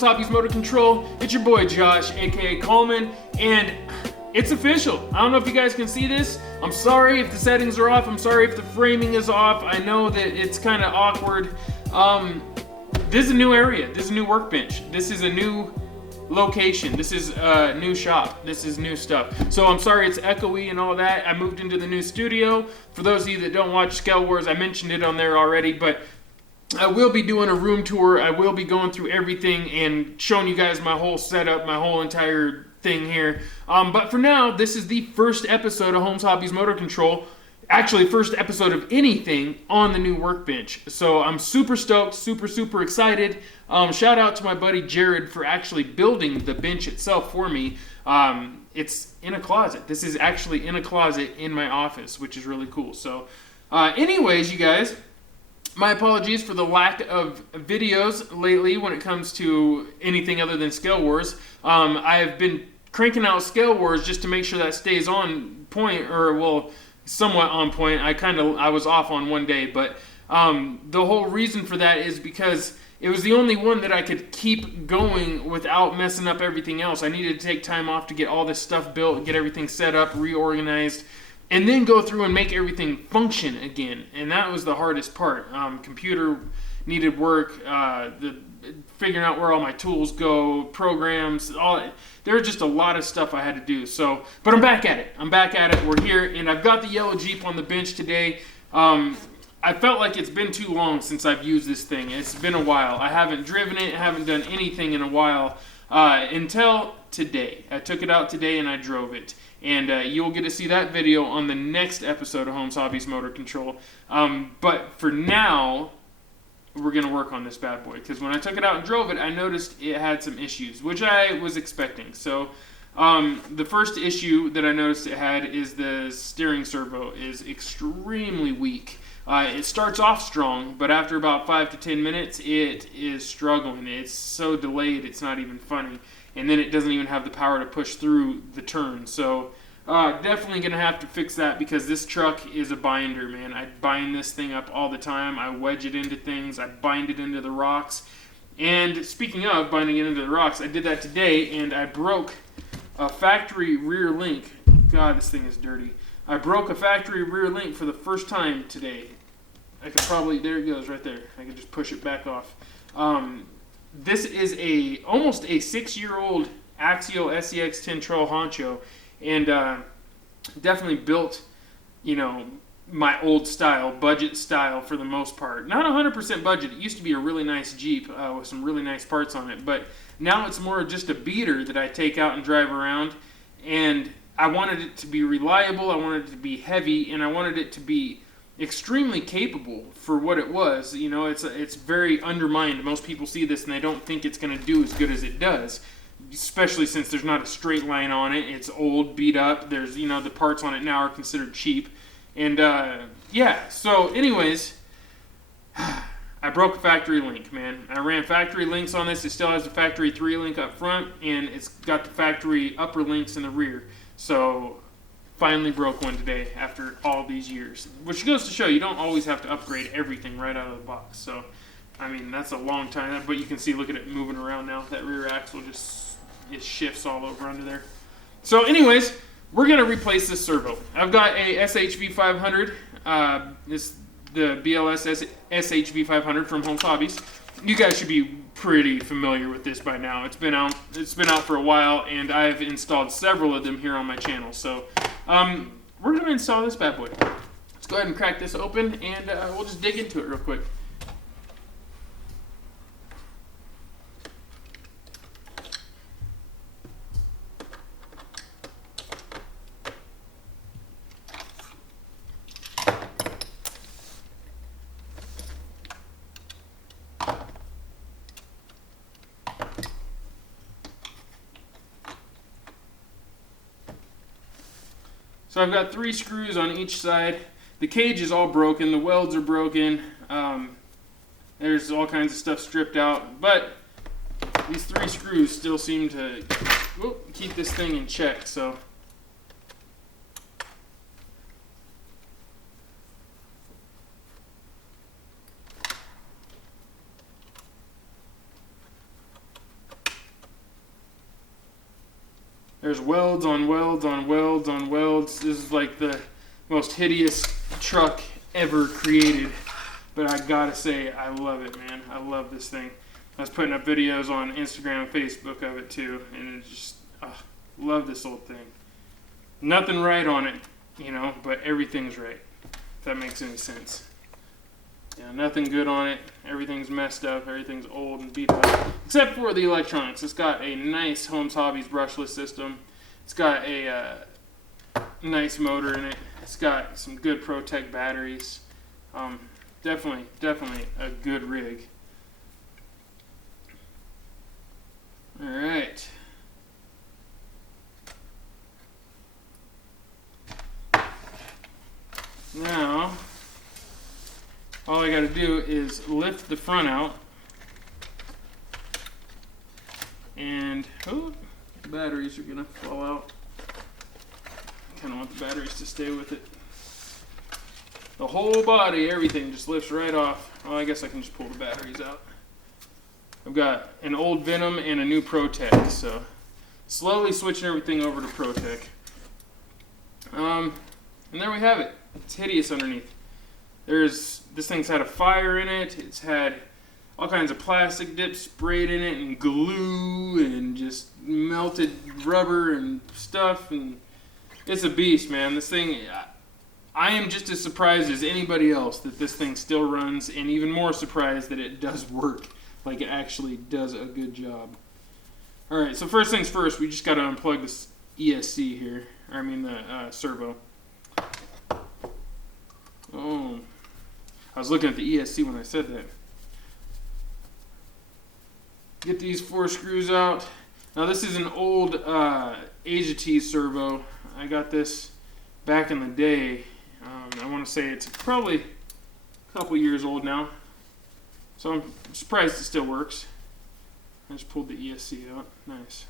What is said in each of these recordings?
Holmes Hobbies Motor Control. It's your boy Josh, aka Coleman, and it's official. I don't know if you guys can see this. I'm sorry if the settings are off. I'm sorry if the framing is off. I know that it's kind of awkward. This is a new area. This is a new workbench. This is a new location. This is a new shop. This is new stuff. So I'm sorry it's echoey and all that. I moved into the new studio. For those of you that don't watch Scale Wars, I mentioned it on there already, but I will be doing a room tour. I will be going through everything and showing you guys my whole setup, my whole entire thing here. But for now, this is the first episode of Holmes Hobbies Motor Control. Actually, first episode of anything on the new workbench. So I'm super stoked, super excited. Shout out to my buddy Jared for actually building the bench itself for me. It's in a closet. This is actually in a closet in my office, which is really cool. So anyways, you guys, my apologies for the lack of videos lately when it comes to anything other than Scale Wars. I've been cranking out Scale Wars just to make sure that stays on point, or well, somewhat on point. I was off on one day, but the whole reason for that is because it was the only one that I could keep going without messing up everything else. I needed to take time off to get all this stuff built, get everything set up, reorganized, and then go through and make everything function again. And that was the hardest part. Computer needed work, figuring out where all my tools go, programs, there was just a lot of stuff I had to do. So, but I'm back at it. We're here, and I've got the yellow Jeep on the bench today. I felt like it's been too long since I've used this thing. It's been a while. I haven't driven it, haven't done anything in a while until today. I took it out today and I drove it. And you'll get to see that video on the next episode of Holmes Hobbies Motor Control. But for now, we're going to work on this bad boy. Because when I took it out and drove it, I noticed it had some issues, which I was expecting. So the first issue that I noticed it had is the steering servo is extremely weak. It starts off strong, but after about 5 to 10 minutes, it is struggling. It's so delayed, it's not even funny. And then it doesn't even have the power to push through the turn. So definitely going to have to fix that, because this truck is a binder, man. I bind this thing up all the time. I wedge it into things. I bind it into the rocks. And speaking of binding it into the rocks, I did that today, and I broke a factory rear link. God, this thing is dirty. I broke a factory rear link for the first time today. I could probably, there it goes right there. I could just push it back off. This is almost a 6-year-old Axial SEX 10 Trail Honcho, and definitely built, my old style, budget style for the most part. Not 100% budget. It used to be a really nice Jeep with some really nice parts on it, but now it's more of just a beater that I take out and drive around, and I wanted it to be reliable, I wanted it to be heavy, and I wanted it to be extremely capable for what it was. It's very undermined. Most people see this and they don't think it's going to do as good as it does, especially since there's not a straight line on it. It's old, beat up. There's, the parts on it now are considered cheap. And, yeah, so anyways, I broke a factory link, man. I ran factory links on this. It still has the factory 3 link up front, and it's got the factory upper links in the rear. So finally broke one today after all these years, which goes to show you don't always have to upgrade everything right out of the box. So, I mean, that's a long time, but you can see, look at it moving around now. That rear axle it shifts all over under there. So anyways, we're going to replace this servo. I've got a SHV 500. It's the BLS SHV 500 from Holmes Hobbies. You guys should be pretty familiar with this by now. It's been out for a while, and I've installed several of them here on my channel. So we're going to install this bad boy. Let's go ahead and crack this open, and we'll just dig into it real quick. So I've got 3 screws on each side. The cage is all broken. The welds are broken. There's all kinds of stuff stripped out. But these 3 screws still seem to keep this thing in check. So There's welds on welds on welds on welds. This is like the most hideous truck ever created. But I gotta say, I love it, man. I love this thing. I was putting up videos on Instagram and Facebook of it too, and it's just, love this old thing. Nothing right on it, you know, but everything's right. If that makes any sense. Yeah, nothing good on it. Everything's messed up. Everything's old and beat up. Except for the electronics. It's got a nice Holmes Hobbies brushless system. It's got a nice motor in it. It's got some good ProTech batteries. Definitely a good rig. Alright. Now, all I got to do is lift the front out, and the batteries are going to fall out. I kind of want the batteries to stay with it. The whole body, everything just lifts right off. Well, I guess I can just pull the batteries out. I've got an old Venom and a new ProTech, so slowly switching everything over to ProTech. And there we have it. It's hideous underneath. This thing's had a fire in it. It's had all kinds of plastic dips sprayed in it, and glue, and just melted rubber and stuff, and it's a beast, man. This thing, I am just as surprised as anybody else that this thing still runs, and even more surprised that it does work. Like, it actually does a good job. Alright, so first things first, we just got to unplug this ESC here. I mean the servo. Oh, I was looking at the ESC when I said that. Get these 4 screws out. Now this is an old ATTRIBUTION servo. I got this back in the day. I want to say it's probably a couple years old now. So I'm surprised it still works. I just pulled the ESC out. Nice.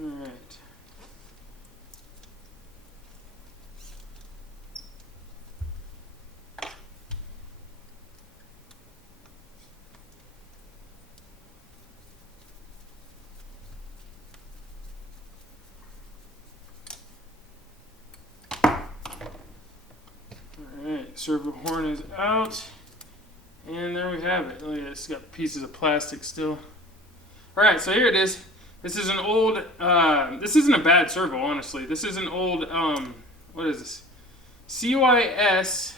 Alright. Alright, servo horn is out. And there we have it. Look at it, it's got pieces of plastic still. Alright, so here it is. This is an old, this isn't a bad servo, honestly. This is an old, what is this? CYS,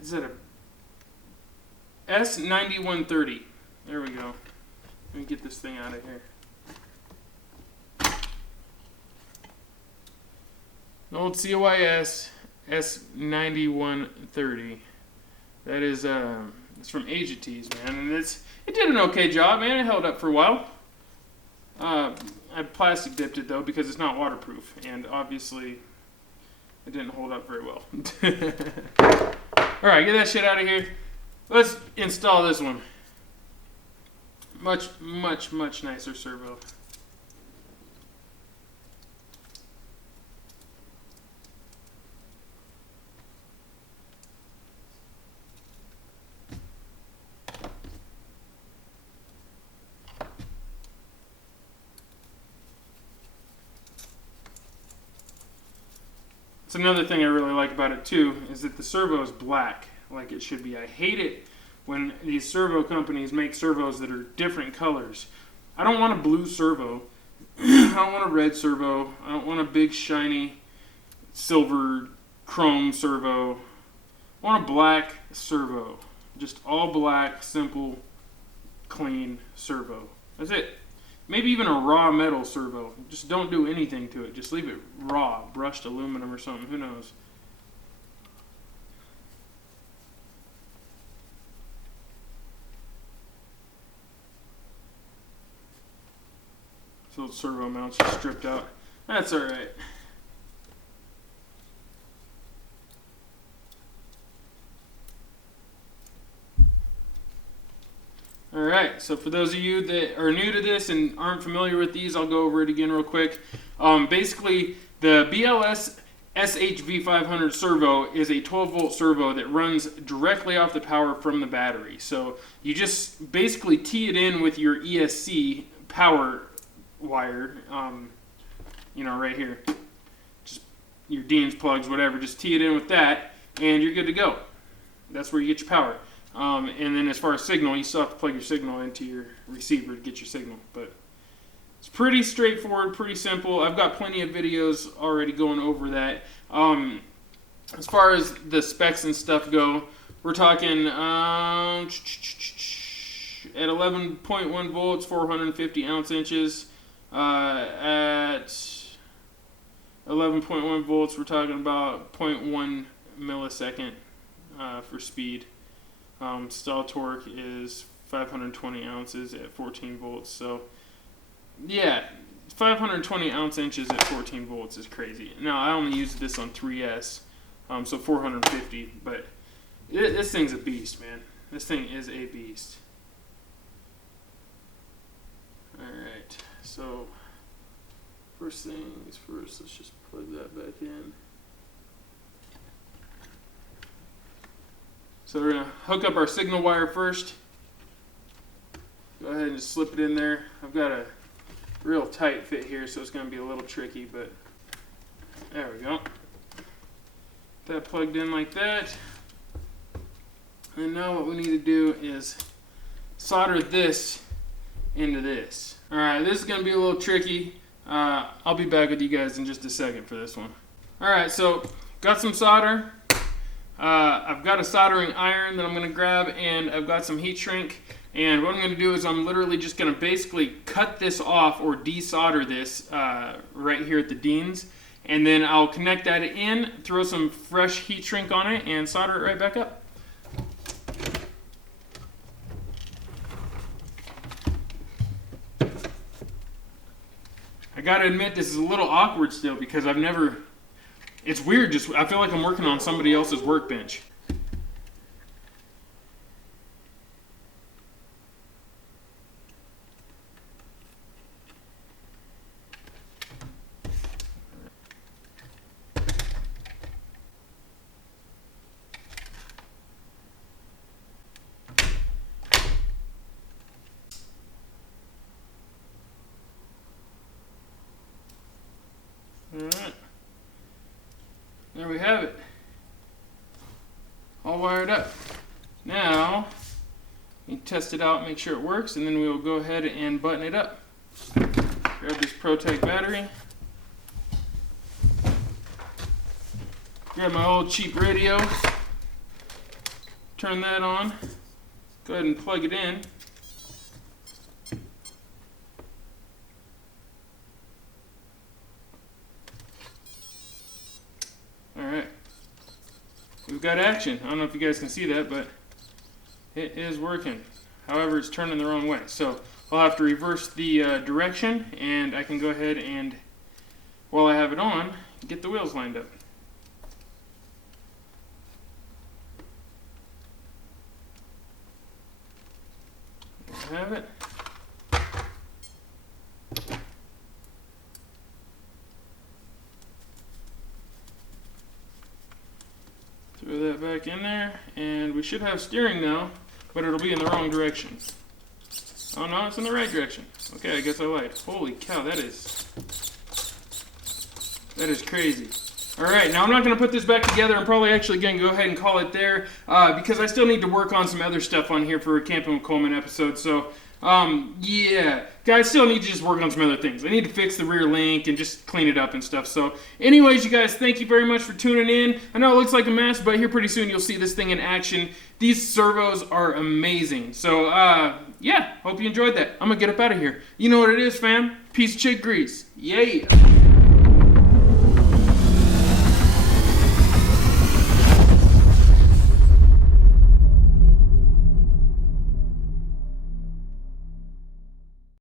is that a S9130? There we go. Let me get this thing out of here. An old CYS S9130. That is, it's from ATTRIBUTION, man, and it did an okay job, man. It held up for a while. I plastic dipped it though because it's not waterproof, and obviously it didn't hold up very well. Alright, get that shit out of here. Let's install this one. Much nicer servo. It's another thing I really like about it too, is that the servo is black, like it should be. I hate it when these servo companies make servos that are different colors. I don't want a blue servo. I don't want a red servo. I don't want a big shiny silver chrome servo. I want a black servo. Just all black, simple, clean servo. That's it. Maybe even a raw metal servo. Just don't do anything to it. Just leave it raw, brushed aluminum or something. Who knows? So the servo mounts are stripped out. That's alright. Alright, so for those of you that are new to this and aren't familiar with these, I'll go over it again real quick. Basically, the BLS SHV500 servo is a 12-volt servo that runs directly off the power from the battery. So you just basically tee it in with your ESC power wire, you know, right here. Just your Dean's plugs, whatever. Just tee it in with that, and you're good to go. That's where you get your power. And then as far as signal, you still have to plug your signal into your receiver to get your signal. But it's pretty straightforward, pretty simple. I've got plenty of videos already going over that. As far as the specs and stuff go, we're talking at 11.1 volts, 450 ounce inches. At 11.1 volts, we're talking about 0.1 millisecond for speed. Stall torque is 520 ounces at 14 volts. So yeah, 520 ounce inches at 14 volts is crazy. Now, I only used this on 3S, so 450, but this thing's a beast, man. This thing is a beast. Alright, so first things first, let's just plug that back in. So we're going to hook up our signal wire first. Go ahead and just slip it in there. I've got a real tight fit here, so it's going to be a little tricky, but there we go. That plugged in like that. And now what we need to do is solder this into this. Alright, this is going to be a little tricky. I'll be back with you guys in just a second for this one. Alright, so got some solder. I've got a soldering iron that I'm going to grab, and I've got some heat shrink. And what I'm going to do is I'm literally just going to basically cut this off or desolder this right here at the Dean's. And then I'll connect that in, throw some fresh heat shrink on it, and solder it right back up. I got to admit, this is a little awkward still because I've never... It's weird, just I feel like I'm working on somebody else's workbench. Alright. There we have it. All wired up. Now, we test it out, make sure it works, and then we will go ahead and button it up. Grab this ProTech battery. Grab my old cheap radio. Turn that on. Go ahead and plug it in. Alright, we've got action. I don't know if you guys can see that, but it is working. However, it's turning the wrong way. So I'll have to reverse the direction, and I can go ahead and, while I have it on, get the wheels lined up. There I have it. Throw that back in there, and we should have steering now, but it'll be in the wrong direction. Oh no, it's in the right direction. Okay, I guess I lied. Holy cow, that is crazy. Alright, now I'm not going to put this back together. I'm probably actually going to go ahead and call it there, because I still need to work on some other stuff on here for a Camping with Coleman episode, so yeah, guys, still need to just work on some other things. I need to fix the rear link and just clean it up and stuff. So anyways, you guys, thank you very much for tuning in. I know it looks like a mess, but here pretty soon you'll see this thing in action. These servos are amazing. So yeah, hope you enjoyed that. I'm gonna get up out of here. You know what it is, fam. Piece of chick grease. Yeah.